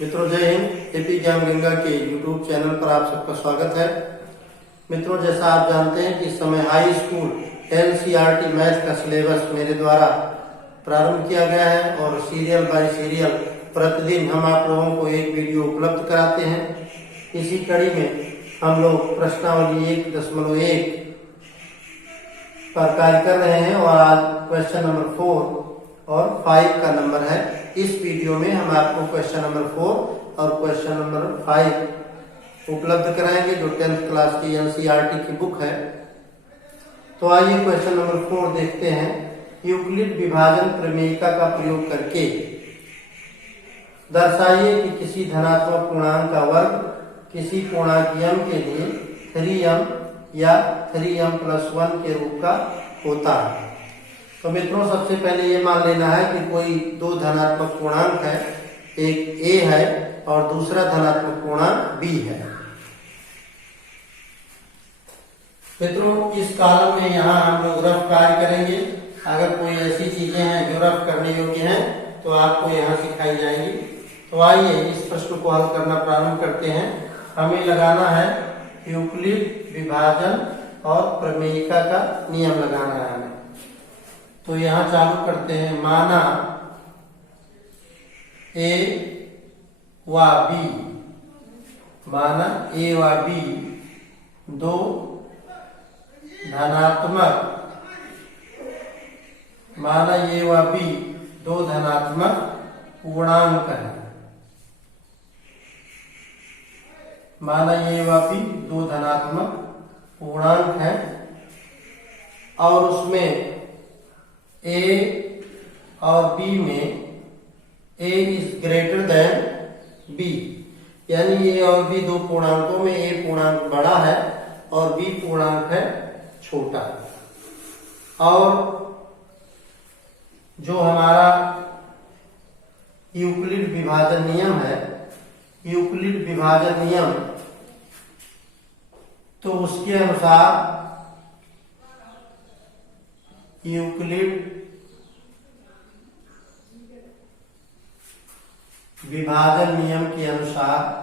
मित्रों जय हिंद। एपी ज्ञान गंगा के यूट्यूब चैनल पर आप सबका स्वागत है। मित्रों जैसा आप जानते हैं कि इस समय हाई स्कूल एनसीईआरटी मैथ का सिलेबस मेरे द्वारा प्रारंभ किया गया है और सीरियल बाय सीरियल प्रतिदिन हम आप लोगों को एक वीडियो उपलब्ध कराते हैं। इसी कड़ी में हम लोग प्रश्नावली 1.1 पर कार्य कर रहे हैं और आज क्वेश्चन नंबर 4 और 5 का नंबर है। इस वीडियो में हम आपको क्वेश्चन नंबर 4 और क्वेश्चन नंबर 5 उपलब्ध कराएंगे जो 10th क्लास की एनसीईआरटी की बुक है। तो आइए क्वेश्चन नंबर 4 देखते हैं। यूक्लिड विभाजन प्रमेयिका का प्रयोग करके दर्शाइए कि किसी धनात्मक पूर्णांक का वर्ग किसी पूर्णांक m के लिए 3m या 3m+1 के रूप का होता है। तो मित्रों सबसे पहले ये मान लेना है कि कोई दो धनात्मक पूर्णांक है, एक a है और दूसरा धनात्मक पूर्णांक b है। मित्रों इस कॉलम में यहाँ हम लोग रफ कार्य करेंगे। अगर कोई ऐसी चीजें हैं जो रफ करने योग्य हैं तो आपको यहाँ सिखाई जाएंगी। तो आइए इस प्रश्न को हल करना प्रारंभ करते हैं। हमें लगाना है यूक्लिड विभाजन और प्रमेयिका का नियम लगाना है हमें। तो यहाँ चालू करते हैं। माना a व b, माना a व b दो धनात्मक, माना a व b दो धनात्मक पूर्णांक है, माना a व b दो धनात्मक पूर्णांक है और उसमें a और b में a is greater than b, यानी a और b दो पूर्णांकों में a पूर्णांक बड़ा है और b पूर्णांक है छोटा। और जो हमारा यूक्लिड विभाजन नियम है, यूक्लिड विभाजन नियम, तो उसके अनुसार यूक्लिड विभाजन नियम के अनुसार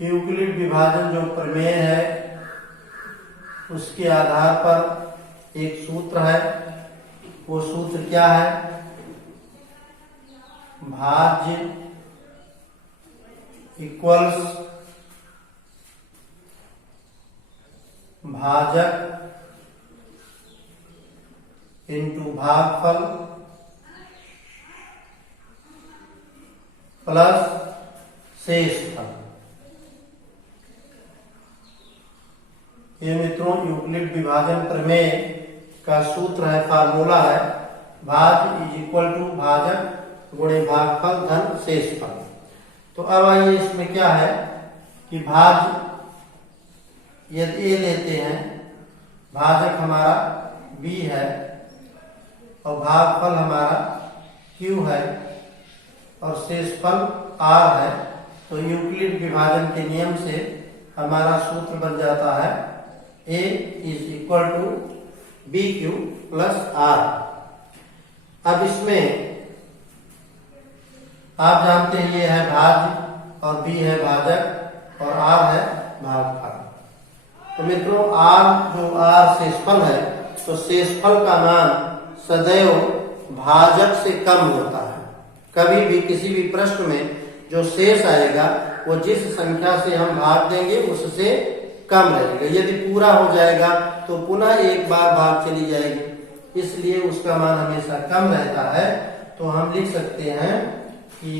यूक्लिड विभाजन जो प्रमेय है उसके आधार पर एक सूत्र है। वो सूत्र क्या है? भाज्य इक्वल्स भाजक इंटू भागफल प्लस शेषफल। ये मित्रों यूक्लिड विभाजन प्रमेय का सूत्र है, फार्मूला है। भाज्य इज इक्वल टू भाजक गुणे भागफल धन शेषफल। तो अब आइए इसमें क्या है कि भाज्य यदि a लेते हैं, भाजक हमारा b है और भागफल हमारा q है और शेषफल r है, तो यूक्लिड विभाजन के नियम से हमारा सूत्र बन जाता है a is equal to bq plus r। अब इसमें आप जानते हैं ये है भाज्य और b है भाजक और r है भागफल। तो मित्रों जो r शेषफल है, तो शेषफल का मान सदैव भाजक से कम होता है। कभी भी किसी भी प्रश्न में जो शेष आएगा वो जिस संख्या से हम भाग देंगे उससे कम रहेगा। यदि पूरा हो जाएगा तो पुनः एक बार भाग चली जाएगी, इसलिए उसका मान हमेशा कम रहता है। तो हम लिख सकते हैं कि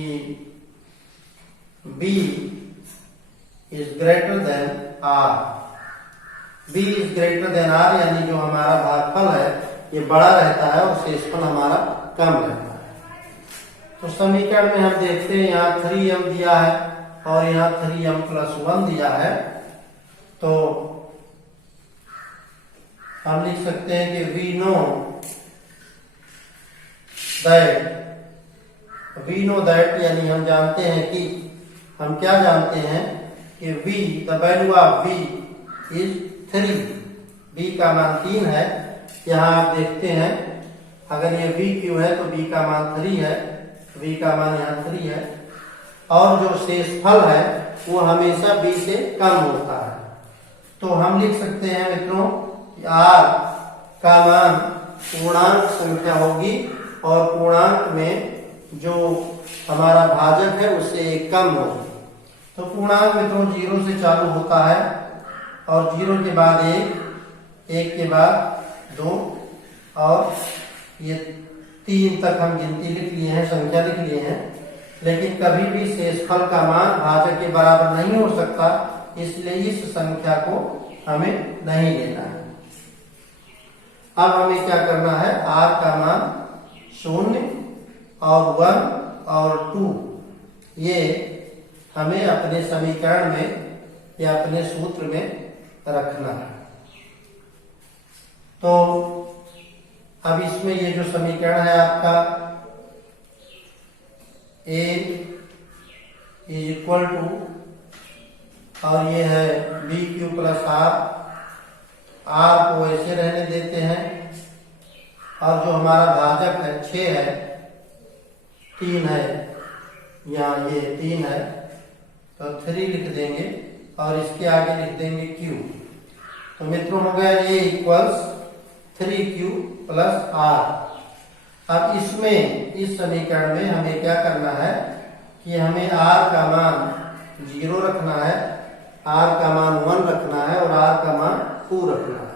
b is greater than r, b is greater than r, यानी जो हमारा भागफल है ये बड़ा रहता है और शेषफल हमारा कम रहता है। तो समीकरण में हम देखते हैं यहाँ 3m दिया है और यहाँ 3m+1 दिया है। तो हम लिख सकते हैं कि we know that यानी हम जानते हैं कि, हम क्या जानते हैं कि v, the value of v is 3, b का मान 3 है यहाँ आप देखते हैं अगर ये बी क्यू है तो बी का मान 3 है, बी का मान यहाँ 3 है, और जो शेषफल है वो हमेशा बी से कम होता है। तो हम लिख सकते हैं मित्रों आर का मान पूर्णांक संख्या होगी और पूर्णांक में जो हमारा भाजक है उससे एक कम होगी। तो पूर्णांक मित्रों 0 से चालू होता है और 0 के बाद 1, 1 के बाद 2 और ये 3 तक हम गिनती लिख लिए हैं, संख्या लिख लिए हैं। लेकिन कभी भी शेषफल का मान भाजक के बराबर नहीं हो सकता, इसलिए इस संख्या को हमें नहीं लेना है। अब हमें क्या करना है, r का मान 0 और 1 और 2 ये हमें अपने समीकरण में या अपने सूत्र में रखना है। तो अब इसमें ये जो समीकरण है आपका a इज इक्वल टू, और ये है बी क्यू प्लस आर को ऐसे रहने देते हैं, और जो हमारा भाजक है 6 है, 3 है, यहाँ ये 3 है तो 3 लिख देंगे और इसके आगे लिख देंगे q। तो मित्रों हो गया a equals 3q plus r। अब इसमें इस समीकरण में हमें क्या करना है कि हमें r का मान 0 रखना है, r का मान 1 रखना है और r का मान 2 रखना है।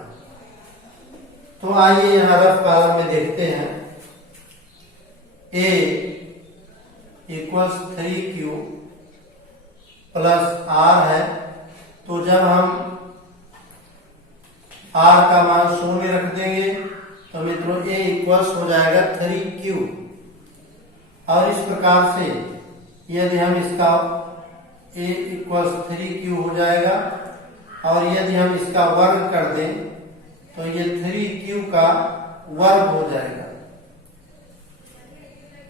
तो आइए यहाँ रफ कॉलम में देखते हैं a equals 3q plus r है, तो जब हम r का मान 0 रख देंगे तो मित्रों a इक्वल्स हो जाएगा 3q। और इस प्रकार से यदि हम इसका a इक्वल्स 3q हो जाएगा और यदि हम इसका वर्ग कर दें तो ये 3q का वर्ग हो जाएगा।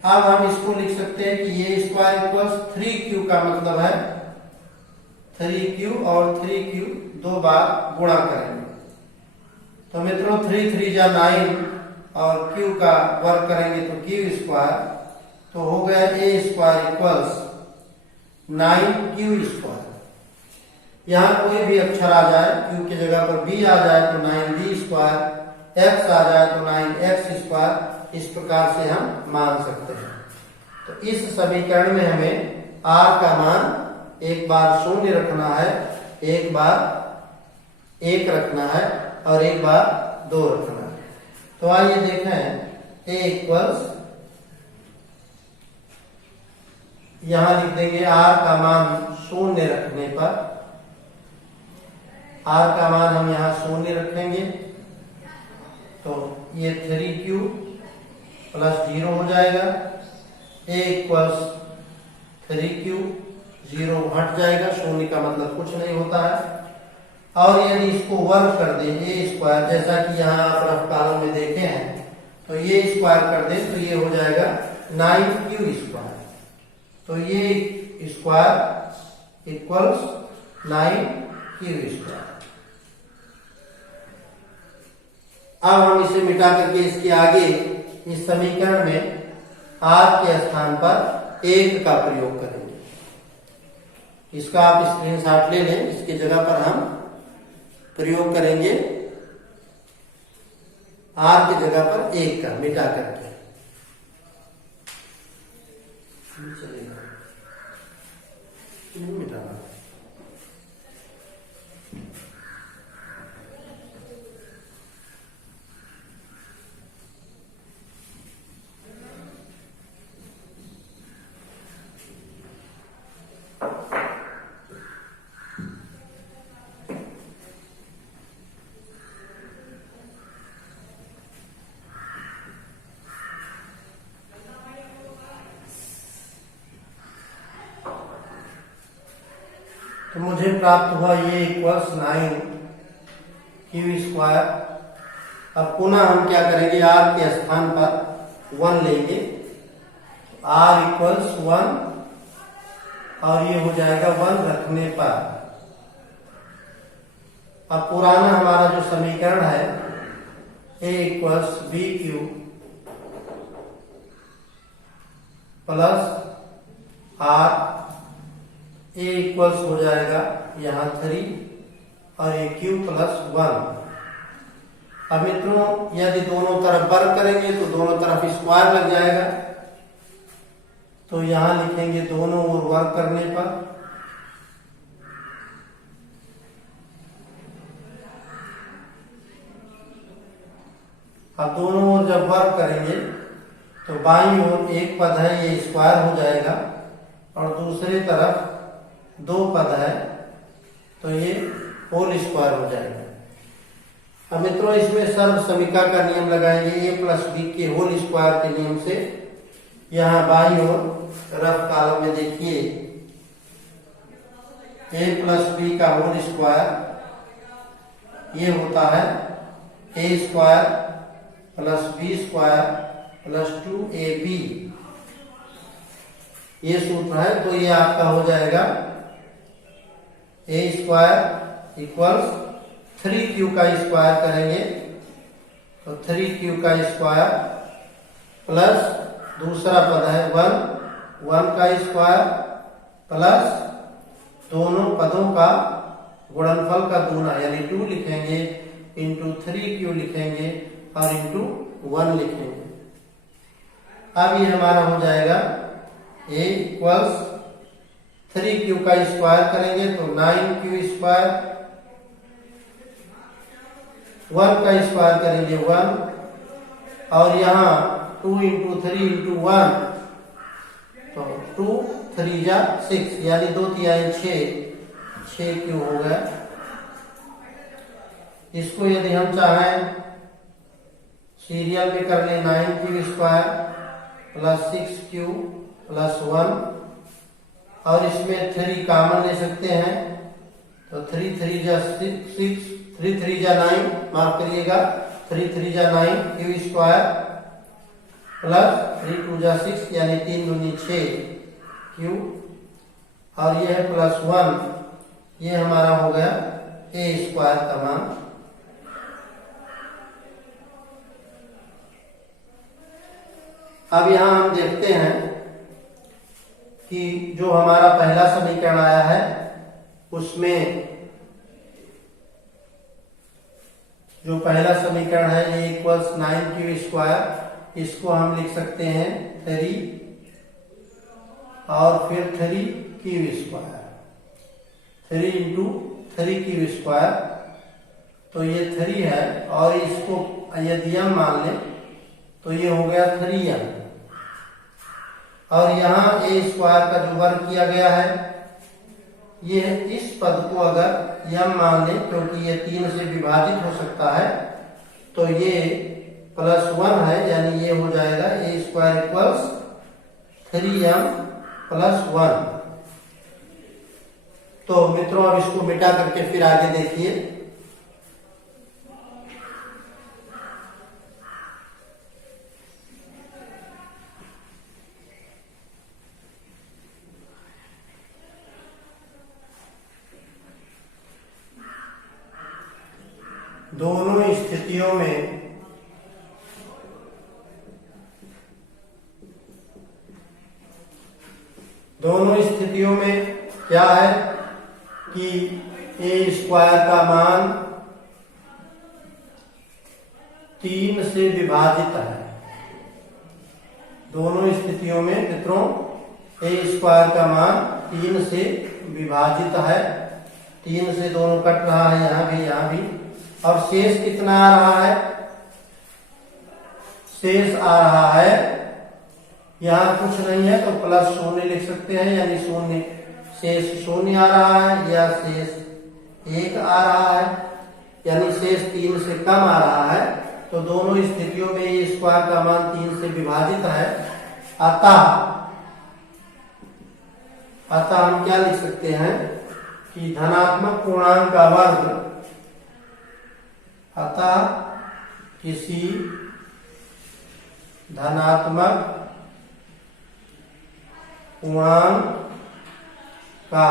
अब हम इसको लिख सकते हैं कि ये स्क्वायर इक्वल्स 3q का मतलब है 3q और 3q 2 बार गुणा करेंगे। तो मित्रों 3 3 जा 9 और q का वर्ग करेंगे तो q स्क्वायर, तो हो गया a square equals 9q square. यहाँ कोई भी अक्षर आ जाए, q की जगह पर b आ जाए तो 9b स्क्वायर, x आ जाए तो 9x स्क्वायर, इस प्रकार से हम मान सकते हैं। तो इस समीकरण में हमें r का मान एक बार 0 रखना है, एक बार 1 रखना है और एक बार 2 रखना है। तो आइए देखें a इक्वल्स, यहां लिख देंगे r का मान 0 रखने पर, r का मान हम यहाँ 0 रखेंगे तो ये 3q प्लस 0 हो जाएगा। a इक्वल्स 3q, 0 हट जाएगा, 0 का मतलब कुछ नहीं होता है। और यदि इसको वर्ग कर दें a स्क्वायर, जैसा कि यहाँ आप रफ कॉलम में देखे हैं, तो ये स्क्वायर कर दें तो ये हो जाएगा 9q स्क्वायर। तो ये स्क्वायर इक्वल्स 9q स्क्वायर। अब हम इसे मिटा करके इसके आगे इस समीकरण में r के स्थान पर 1 का प्रयोग करेंगे। इसका आप स्क्रीनशॉट ले लें, इसकी जगह पर हम प्रयोग करेंगे r की जगह पर 1 का मिटा करके। चलेगा मिटाना। तो मुझे प्राप्त हुआ ये इक्वल्स 9q स्क्वायर। अब पुनः हम क्या करेंगे, r के स्थान पर 1 लेंगे, r इक्वल्स 1 और ये हो जाएगा 1 रखने पर। अब पुराना हमारा जो समीकरण है a equals B Q plus are, A equals हो जाएगा यहाँ 3 और ए क्यू प्लस 1। अब मित्रों यदि दोनों तरफ वर्ग करेंगे तो दोनों तरफ स्क्वायर लग जाएगा, तो यहां लिखेंगे दोनों ओर वर्ग करने पर अब दोनों ओर जब वर्ग करेंगे तो बाईं ओर एक पद है ये स्क्वायर हो जाएगा और दूसरी तरफ 2 पद है तो ये होल स्क्वायर हो जाएगा। अब मित्रों इसमें सर्व समीका का नियम लगाएंगे, ए प्लस बी के होल स्क्वायर के नियम से। यहाँ बाईं ओर रफ कॉलम में देखिए ए प्लस बी का होल स्क्वायर ये होता है a square plus b square plus 2ab, ये सूत्र है। तो ये आपका हो जाएगा ए स्क्वायर इक्वल्स 3q का स्क्वायर करेंगे तो 3q का स्क्वायर प्लस दूसरा पद है 1 का स्क्वायर प्लस दोनों पदों का गुणनफल का दूना यानी 2 लिखेंगे इंटू 3q लिखेंगे और इंटू 1 लिखेंगे। अब ये हमारा हो जाएगा a इक्वल्स 3q का स्क्वायर करेंगे तो 9q स्क्वायर, 1 का स्क्वायर करेंगे 1 और यहाँ 2 इंटू 3 इंटू 1 तो 2 3 जा 6 यानी 2 तिहाई 6q हो गया। इसको यदि हम चाहें सीरियल में कर ले 9q square plus 6q plus 1 और इसमें 3 कॉमन ले सकते हैं तो 3 3 जा 6 3 3 जा 9, माफ करिएगा 3 3 जा 9 q स्क्वायर प्लस 3 2 जा 6 यानी 3 दूनी 6 q और ये है प्लस 1, ये हमारा हो गया ए स्क्वायर का मान। अब यहां हम देखते हैं कि जो हमारा पहला समीकरण आया है उसमें जो पहला समीकरण है ये इक्वल्स 9q स्क्वायर, इसको हम लिख सकते हैं 3 और फिर 3q square, 3 into 3q square तो ये 3 है और इसको यदि m मान लें तो ये हो गया 3m और यहाँ ए स्क्वायर का जो वर्ग किया गया है ये इस पद को अगर m मान लें क्योंकि ये 3 से विभाजित हो सकता है तो ये प्लस 1 है यानी ये हो जाएगा ए स्क्वायर इक्वल्स 3m प्लस 1। तो मित्रों अब इसको मिटा करके फिर आगे देखिए दोनों स्थितियों में क्या है कि ए स्क्वायर का मान 3 से विभाजित है। दोनों स्थितियों में मित्रों ए स्क्वायर का मान 3 से विभाजित है, 3 से दोनों कट रहा है यहाँ भी और शेष कितना आ रहा है, शेष आ रहा है यहाँ कुछ नहीं है तो प्लस 0 लिख सकते हैं यानी 0 शेष 0 आ रहा है या शेष 1 आ रहा है यानी शेष 3 से कम आ रहा है। तो दोनों स्थितियों में ये स्क्वायर का मान 3 से विभाजित है। अतः हम क्या लिख सकते हैं कि धनात्मक पूर्णांक का वर्ग, अतः किसी धनात्मक पूर्णांक का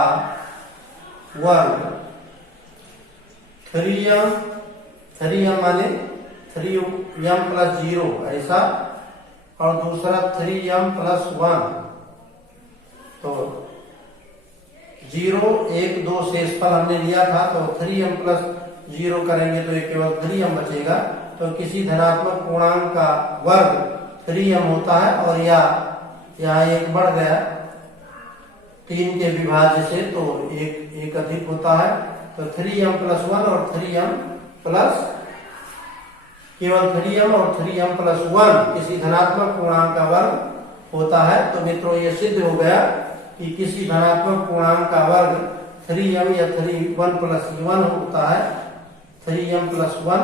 वर्ग 3m माने 3m प्लस 0 ऐसा, और दूसरा 3m प्लस 1। तो 0 1 2 शेषफल हमने लिया था, तो 3m प्लस 0 करेंगे तो ये केवल 3m बचेगा। तो किसी धनात्मक पूर्णांक का वर्ग 3m होता है, और या यहाँ एक बढ़ गया 3 के विभाज्य से, तो एक अधिक होता है। तो 3m प्लस 1 और 3m प्लस, केवल 3m और 3m प्लस 1 किसी धनात्मक पूर्णांक का वर्ग होता है। तो मित्रों ये सिद्ध हो गया कि किसी धनात्मक पूर्णांक का वर्ग 3m या 1 प्लस 1 होता है, 3m प्लस 1।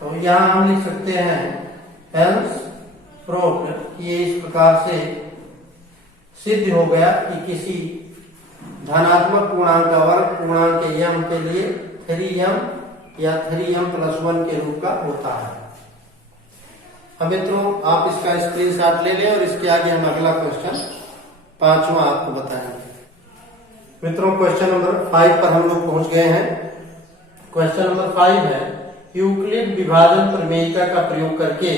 तो यहाँ हम लिख सकते हैं हेंस प्रूव्ड, ये इस प्रकार से सिद्ध हो गया कि किसी धनात्मक पूर्णांक का वर्ग पूर्णांक के m के लिए 3m या 3m प्लस 1 के रूप का होता है। अब मित्रों आप इसका स्क्रीनशॉट ले लें और इसके आगे हम अगला क्वेश्चन 5वां आपको बताएंगे। मित्रों क्वेश्चन नंबर 5 पर हम लोग पहुंच गए हैं। क्वेश्चन नंबर 5 है, यूक्लिड विभाजन प्रमेयिका का प्रयोग करके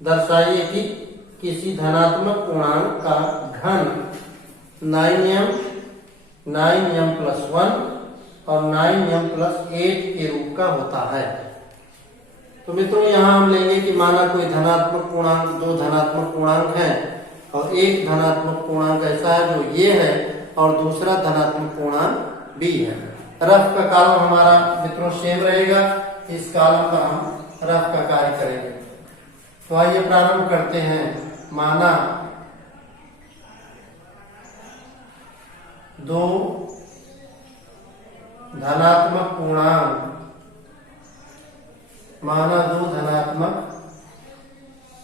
दर्शाइए कि किसी धनात्मक पूर्णांक का घन 9m प्लस 1 और 9m प्लस 8 के रूप का होता है। तो मित्रों यहाँ हम लेंगे कि माना कोई धनात्मक पूर्णांक, दो धनात्मक पूर्णांक हैं और एक धनात्मक पूर्णांक ऐसा है जो ये है और दूसरा धनात्मक पूर्णांक b है। रफ का कॉलम हमारा मित्रों सेम रहेगा, इस कॉलम पर हम रफ का कार्य करेंगे। तो आइए प्रारंभ करते हैं। माना दो धनात्मक पूर्णांक, माना दो धनात्मक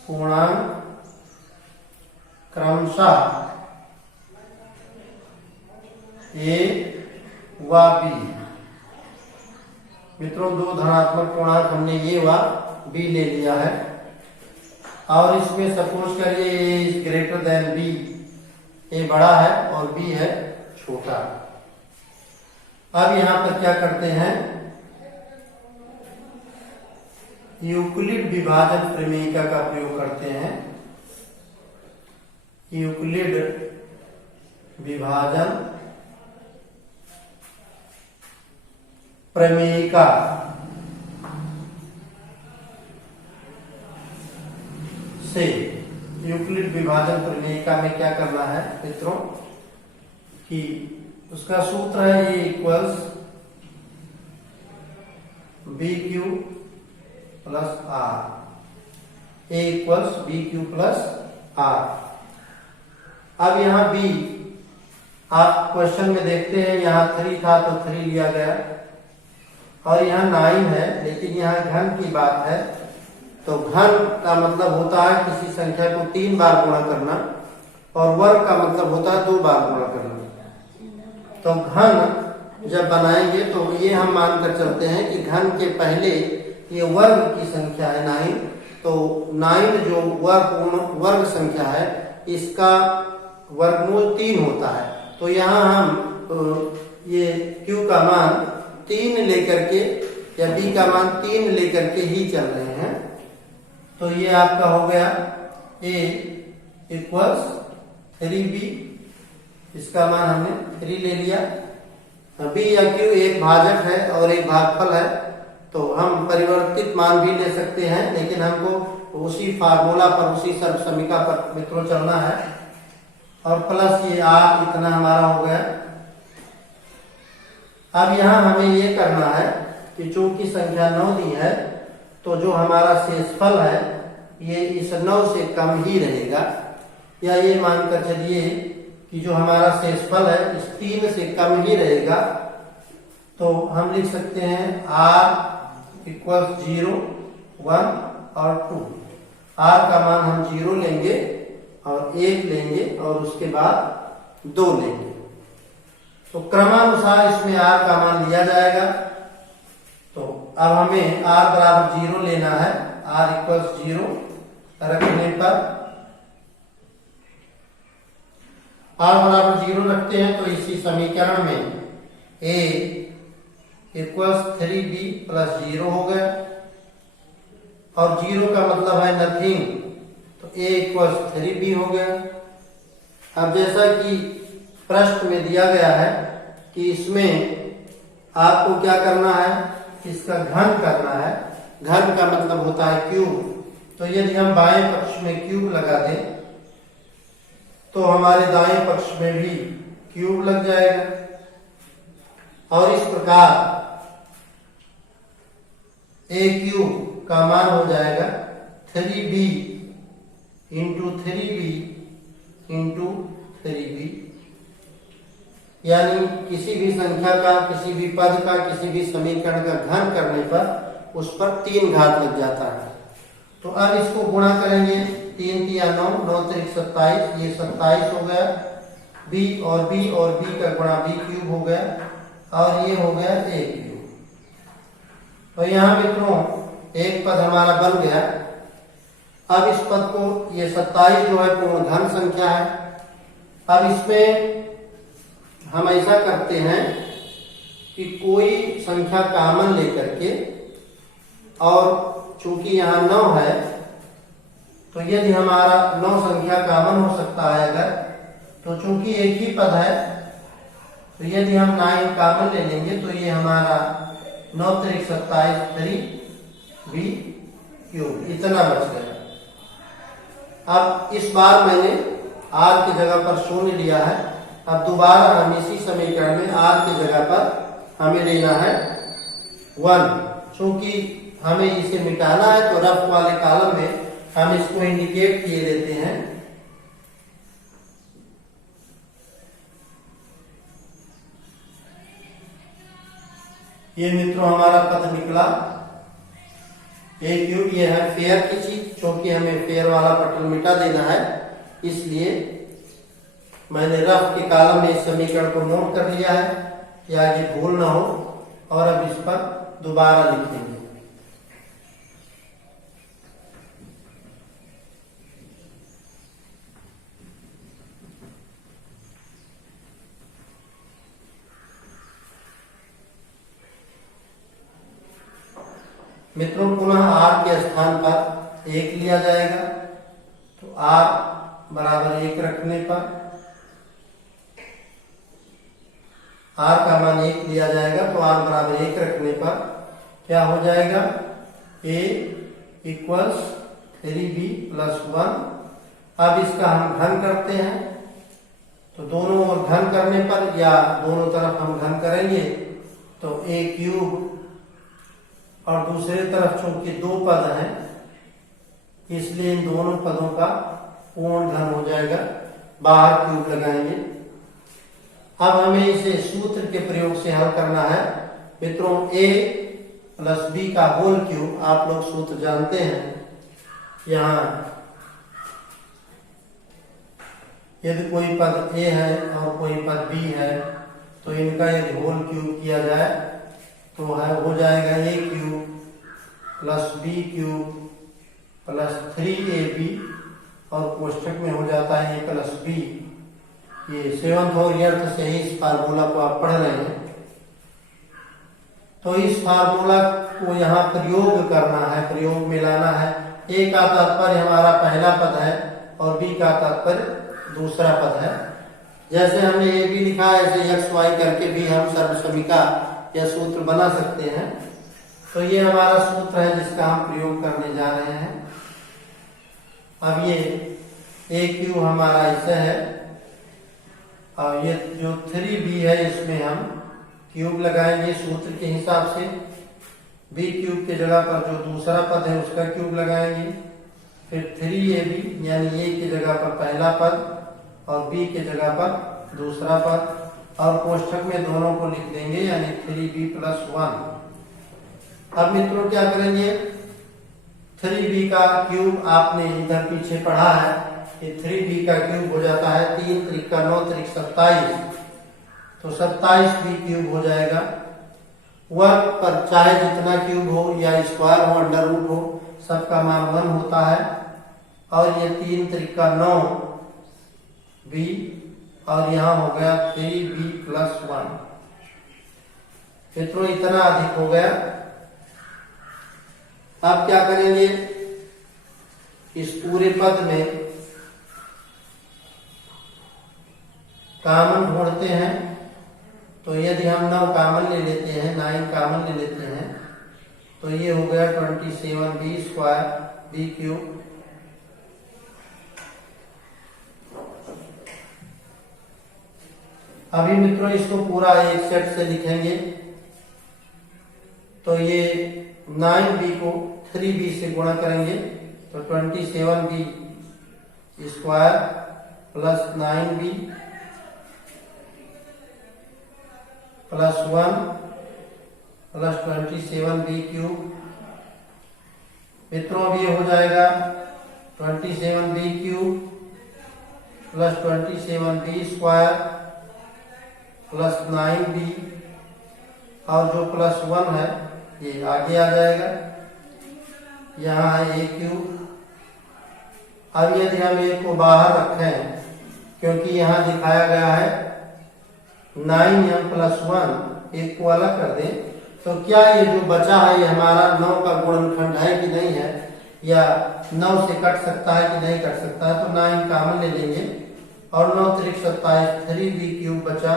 पूर्णांक क्रमशः a व b। मित्रों दो धनात्मक पूर्णांक हमने a व b ले लिया है, और इसमें सपोज करिए a is greater than b, a बड़ा है और b है छोटा। अब यहां पर क्या करते हैं, यूक्लिड विभाजन प्रमेयिका का प्रयोग करते हैं। यूक्लिड विभाजन प्रमेयिका से, यूक्लिड विभाजन प्रमेयिका में क्या करना है मित्रों कि उसका सूत्र है ये equals B Q plus are, A equals B Q plus R. अब यहाँ b आप क्वेश्चन में देखते हैं, यहाँ 3 था तो 3 लिया गया, और यहाँ 9 है, लेकिन यहाँ घन की बात है। तो घन का मतलब होता है किसी संख्या को 3 बार गुणा करना, और वर्ग का मतलब होता है 2 बार गुणा करना। तो घन जब बनाएंगे तो ये हम मानकर चलते हैं कि घन के पहले ये वर्ग की संख्या है 9, तो 9 जो वर्ग संख्या है इसका वर्गमूल 3 होता है। तो यहाँ हम ये q का मान 3 लेकर के या b का मान 3 लेकर के ही चल रहे हैं। तो ये आपका हो गया a इक्वल्स 3b, इसका मान हमने 3 ले लिया। b या q एक भाजक है और एक भागफल है, तो हम परिवर्तित मान भी ले सकते हैं, लेकिन हमको उसी फार्मूला पर, उसी सर्वसमीका पर मित्रों चलना है। और प्लस ये r इतना हमारा हो गया। अब यहाँ हमें ये करना है कि चूंकि संख्या 9 दी है, तो जो हमारा शेषफल है ये इस 9 से कम ही रहेगा, या ये मानकर चलिए कि जो हमारा शेषफल है इस 3 से कम ही रहेगा। तो हम लिख सकते हैं r इक्वल 0, 1 और 2। r का मान हम 0 लेंगे और 1 लेंगे और उसके बाद 2 लेंगे। तो क्रमानुसार इसमें r का मान लिया जाएगा। तो अब हमें r बराबर 0 लेना है, r इक्वल 0 रखने पर, r बराबर 0 रखते हैं तो इसी समीकरण में a इक्वल्स 3b प्लस 0 हो गया, और 0 का मतलब है नथिंग, तो a इक्वल 3b हो गया। अब जैसा कि प्रश्न में दिया गया है कि इसमें आपको क्या करना है, इसका घन करना है। घन का मतलब होता है क्यूब। तो यदि हम बाएं पक्ष में क्यूब लगा दें तो हमारे दाएं पक्ष में भी क्यूब लग जाएगा, और इस प्रकार a क्यूब का मान हो जाएगा 3b into 3b into 3b। यानी किसी भी संख्या का, किसी भी पद का, किसी भी समीकरण का घन करने पर उस पर 3 घात लग जाता है। तो अब इसको गुणा करेंगे, 3 तिया 9, 9 त्रिक 27, ये 27 हो गया। b और b का गुणा b क्यूब हो गया, और ये हो गया a क्यूब। तो यहाँ मित्रों एक पद हमारा बन गया। अब इस पद को, ये 27 जो है पूर्ण धन संख्या है। अब इसमें हम ऐसा करते हैं कि कोई संख्या कॉमन लेकर के, और चूंकि यहाँ 9 है तो यदि हमारा 9 संख्या कॉमन हो सकता है अगर, तो चूंकि एक ही पद है तो यदि हम 9 कॉमन ले लेंगे तो ये हमारा 9 त्रिक 27 3b क्यूब इतना बच गया। अब इस बार मैंने r की जगह पर 0 लिया है। अब दोबारा हम इसी समीकरण में r की जगह पर हमें लेना है 1। चूंकि हमें इसे मिटाना है तो रफ वाले कॉलम में हम इसको इंडिकेट किए देते हैं। ये मित्रों हमारा पद निकला a क्यूब। ये है फेयर की चीज, क्योंकि हमें फेयर वाला पटल मिटा देना है, इसलिए मैंने रफ के कॉलम में इस समीकरण को नोट कर लिया है कि आगे भूल ना हो। और अब इस पर दोबारा लिखेंगे। मित्रों पुनः r के स्थान पर 1 लिया जाएगा, तो r बराबर 1 रखने पर r का मान 1 लिया जाएगा, तो r बराबर 1 रखने पर क्या हो जाएगा, a इक्वल्स 3b प्लस 1। अब इसका हम घन करते हैं, तो दोनों ओर घन करने पर या दोनों तरफ हम घन करेंगे तो a क्यूब, और दूसरे तरफ चूंकि 2 पद हैं इसलिए इन दोनों पदों का पूर्ण घन हो जाएगा। बाहर क्यूब लगाएंगे। अब हमें इसे सूत्र के प्रयोग से हल करना है। मित्रों a प्लस b का होल क्यूब, आप लोग सूत्र जानते हैं। यहाँ यदि कोई पद a है और कोई पद b है तो इनका यदि होल क्यूब किया जाए तो है हो जाएगा a cube plus b cube plus 3ab, और कोष्ठक में हो जाता है a प्लस b। ये 7th ओरियंट से ही इस फार्मूला को आप पढ़ रहे हैं। तो इस फार्मूला को यहाँ प्रयोग करना है, प्रयोग में लाना है। a का तात्पर्य हमारा पहला पद है और b का तात्पर्य दूसरा पद है। जैसे हमने a b लिखा है ऐसे x y करके भी हम सर्वसमीका या सूत्र बना सकते हैं। तो ये हमारा सूत्र है जिसका हम प्रयोग करने जा रहे हैं। अब ये a क्यूब हमारा ऐसे है, और ये जो 3b है इसमें हम क्यूब लगाएंगे सूत्र के हिसाब से। b क्यूब के जगह पर जो दूसरा पद है उसका क्यूब लगाएंगे। फिर 3ab यानी a की जगह पर पहला पद और b की जगह पर दूसरा पद, और कोष्ठक में दोनों को लिख देंगे यानी 3b प्लस 1। अब मित्रों क्या करेंगे, 3b का क्यूब आपने इधर पीछे पढ़ा है, ये 3b का क्यूब हो जाता है 3 त्रिक 9 त्रिक 27, तो 27b क्यूब हो जाएगा। वर्ग पर चाहे जितना क्यूब हो या स्क्वायर हो, अंडर रूट हो, सबका मान 1 होता है। और ये 3 त्रिक 9b, और यहाँ हो गया 3b प्लस 1। मित्रों इतना अधिक हो गया। अब क्या करेंगे, इस पूरे पद में कॉमन ढूंढते हैं। तो यदि हम 9 कॉमन ले लेते हैं, 9 कॉमन ले लेते हैं, तो ये हो गया 27b स्क्वायर b क्यूब। अभी मित्रों इसको पूरा एक सेट से लिखेंगे, तो ये 9b को 3b से गुणा करेंगे, तो 27b square plus 9b plus 1 plus 27b cube. मित्रों अब ये हो जाएगा 27b cube plus 27b square plus 9b, और जो प्लस 1 है ये आगे आ जाएगा, यहाँ है a क्यूब। अब यदि हम a को बाहर रखें, क्योंकि यहाँ दिखाया गया है 9m प्लस 1, एक को अलग कर दें, तो क्या ये जो बचा है ये हमारा 9 का गुणनखंड है कि नहीं है, या 9 से कट सकता है कि नहीं कट सकता है। तो 9 कॉमन ले लेंगे, और 9 त्रिक 27 3b क्यूब बचा,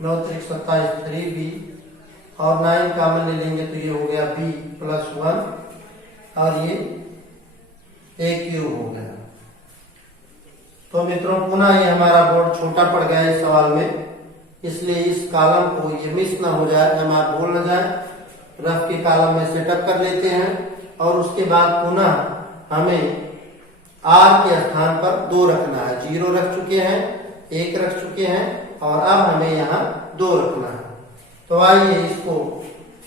9 त्रिक 27 3b, और 9 कॉमन ले लेंगे तो ये हो गया b प्लस 1, और ये a क्यूब हो गया। तो मित्रों पुनः ये हमारा बोर्ड छोटा पड़ गया इस सवाल में, इसलिए इस कॉलम को ये मिस ना हो जाए, हमारा भूल ना जाए, रफ के कॉलम में सेटअप कर लेते हैं। और उसके बाद पुनः हमें r के स्थान पर 2 रखना है। 0 रख चुके हैं, 1 रख चुके हैं, और अब हमें यहाँ 2 रखना है। तो आइए इसको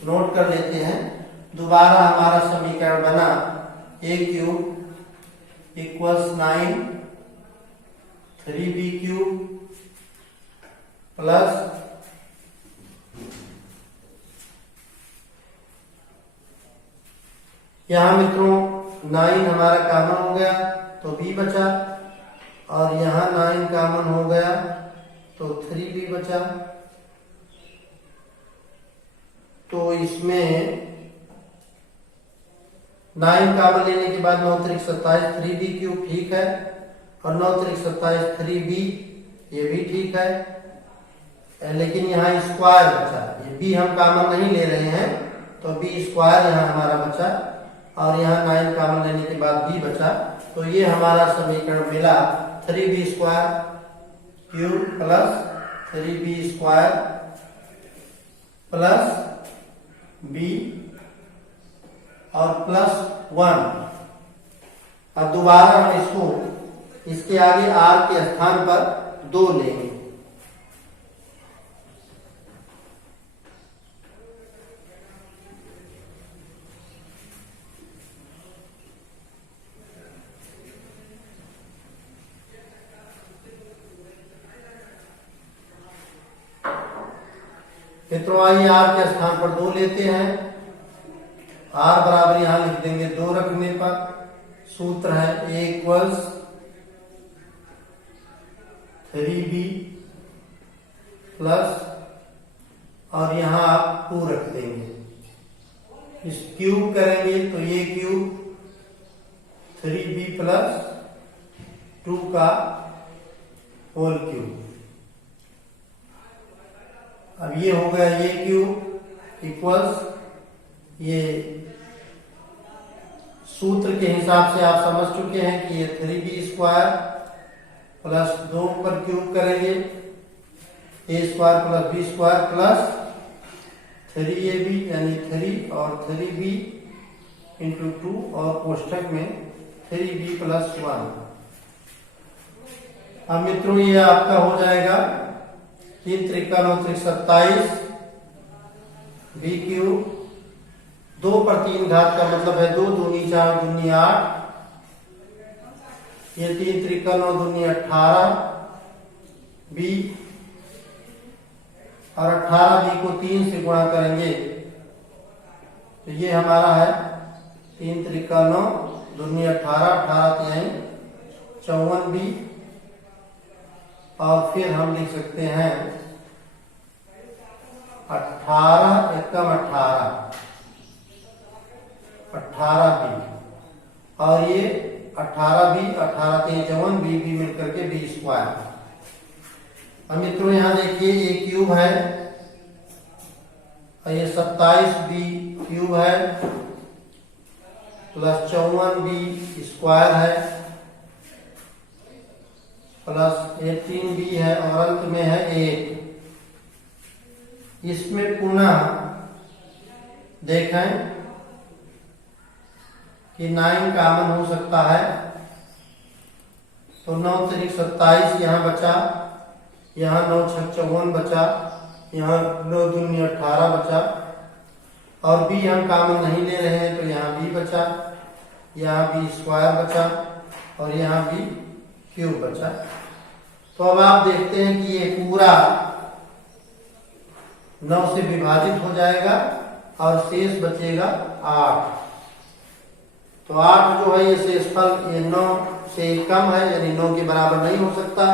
नोट कर लेते हैं। दोबारा हमारा समीकरण बना a cube equals 9 3b cube plus यहाँ मित्रों 9 हमारा कॉमन हो गया तो b बचा, और यहाँ 9 कॉमन हो गया तो 3b बचा। तो इसमें 9 कॉमन लेने के बाद 9 त्रिक 27 3b क्यूब ठीक है, और 9 त्रिक 27 3b ये भी ठीक है, लेकिन यहाँ स्क्वायर बचा, ये b हम कॉमन नहीं ले रहे हैं, तो b स्क्वायर यहाँ हमारा बचा, और यहाँ 9 कॉमन लेने के बाद b बचा। तो ये हमारा समीकरण मिला 3b square cube plus 3b square plus b और प्लस 1। अब दोबारा हम इसको इसके आगे r के स्थान पर 2 लेंगे। मित्रों आइए r के स्थान पर 2 लेते हैं। r बराबर यहां लिख देंगे 2 रखने पर, सूत्र है a इक्वल्स 3b प्लस, और यहां आप 2 रख देंगे। इस क्यूब करेंगे तो a क्यूब 3b प्लस 2 का होल क्यूब। अब ये हो गया a क्यूब इक्वल्स, ये सूत्र के हिसाब से आप समझ चुके हैं कि ये 3b स्क्वायर प्लस 2 पर क्यूब करेंगे, a square plus b square plus 3ab यानी 3 और 3b इंटू 2, और कोष्ठक में 3b प्लस 1। अब मित्रों ये आपका हो जाएगा 3 त्रिका 9 त्रिक 27 b क्यूब, 2 पर 3 घात का मतलब है 2 दूनी 4 दूनी 8, ये 3 त्रिका 9 दूनी 18 b, और 18 b को 3 से गुणा करेंगे तो ये हमारा है 3 त्रिका 9 दूनी 18, 18 3 54 b, और फिर हम लिख सकते हैं 18 एकम 18, 18b और ये 18b 18 3 54 b मिलकर के b स्क्वायर। अब मित्रों यहाँ देखिए ये क्यूब है और ये 27b क्यूब है प्लस 54b स्क्वायर है प्लस 18b है और अंत में है 8। इसमें पुनः देखें कि 9 कॉमन हो सकता है, तो 9 तरीक 27 यहाँ बचा, यहाँ 9 छक 54 बचा, यहाँ 9 दूनी 18 बचा और b हम कॉमन नहीं ले रहे हैं तो यहाँ b बचा, यहाँ b स्क्वायर बचा और यहाँ b क्यूब बचा। तो अब आप देखते हैं कि ये पूरा 9 से विभाजित हो जाएगा और शेष बचेगा 8। तो 8 जो है ये शेषफल ये 9 से कम है यानी 9 के बराबर नहीं हो सकता।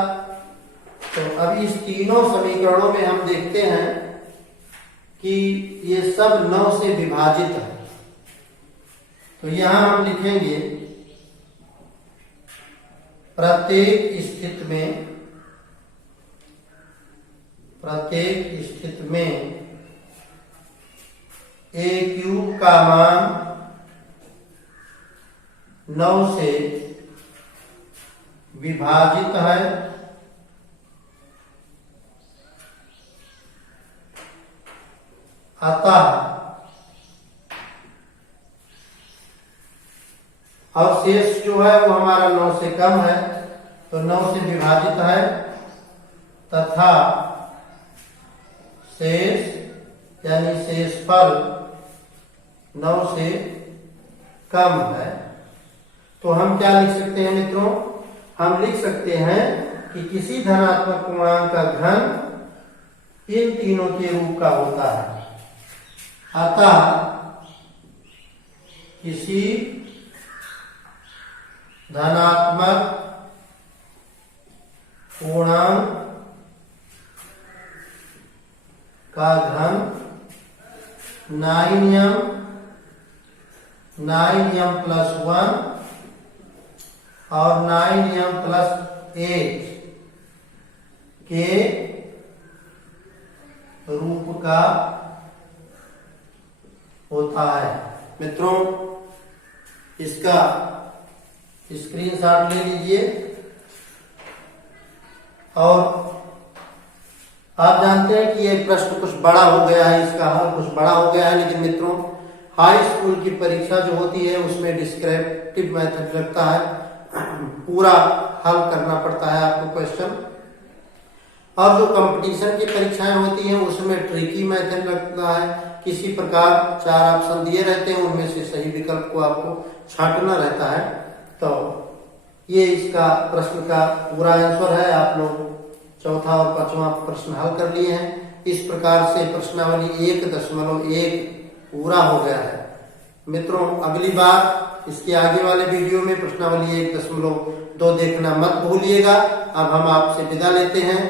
तो अब इस तीनों समीकरणों में हम देखते हैं कि ये सब 9 से विभाजित है। तो यहां हम लिखेंगे प्रत्येक स्थिति में a क्यूब का मान 9 से विभाजित है अतः और शेष जो है वो हमारा 9 से कम है तो 9 से विभाजित है तथा शेष यानी शेषफल 9 से कम है। तो हम क्या लिख सकते हैं मित्रों, हम लिख सकते हैं कि किसी धनात्मक पूर्णांक का घन इन तीनों के रूप का होता है। अतः किसी धनात्मक पूर्णांक का घन 9m प्लस 1 और 9m प्लस 8 के रूप का होता है। मित्रों इसका स्क्रीनशॉट ले लीजिए और आप जानते हैं कि ये प्रश्न कुछ बड़ा हो गया है, इसका हल कुछ बड़ा हो गया है, लेकिन मित्रों हाई स्कूल की परीक्षा जो होती है उसमें डिस्क्रिप्टिव मेथड लगता है, पूरा हल करना पड़ता है आपको क्वेश्चन। और जो कंपटीशन की परीक्षाएं होती हैं उसमें ट्रिकी मेथड लगता है, किसी प्रकार 4 ऑप्शन दिए रहते हैं उनमें से सही विकल्प को आपको छांटना रहता है। तो ये इसका प्रश्न का पूरा आंसर है। आप लोग चौथा और 5वां प्रश्न हल कर लिए हैं। इस प्रकार से प्रश्नावली 1.1 पूरा हो गया है। मित्रों अगली बार इसके आगे वाले वीडियो में प्रश्नावली 1.2 देखना मत भूलिएगा। अब हम आपसे विदा लेते हैं।